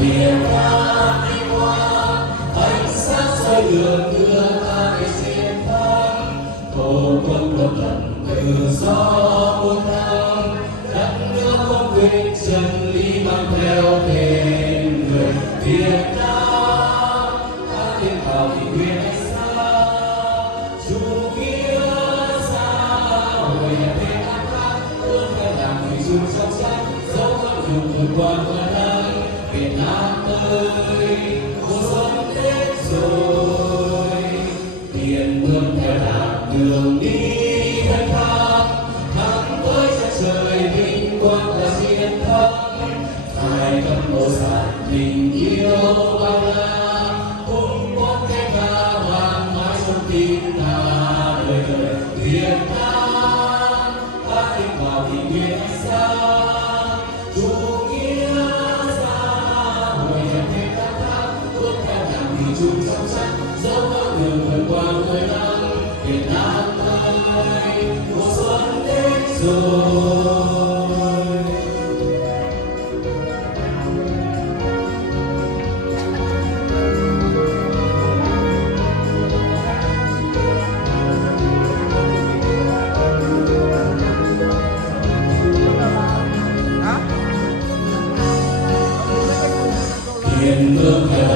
Việt Nam vinh quang, ánh sáng soi đường đưa ta về chiến thắng. Tổ quốc độc lập tự do muôn năm, đất nước không quên chân lý mang theo tên người Việt Nam. Ta tiến vào thì nguyện ánh sáng, chủ nghĩa xã hội Việt Nam hướng theo đảng thủy chung trong sáng, dấu ấn dùng vượt qua mưa nắng. Việt Nam ơi, mùa xuân đến rồi, tiền bước theo đảng đường đi thân thang, thắng với chân trời vinh quang là chiến thắng. Hai cấp màu sắc tình yêu bao la, cùng một cái ca vang mãi trong tim ta đời đời. Việt Nam ta tin vào thì nguyện ánh sáng, chủ nghĩa xã hội Việt Nam bước theo đảng thủy chung trong sáng, dấu ấn đường vượt qua 10 năm. Việt Nam ơi, mùa xuân đến rồi. Thiên vương theo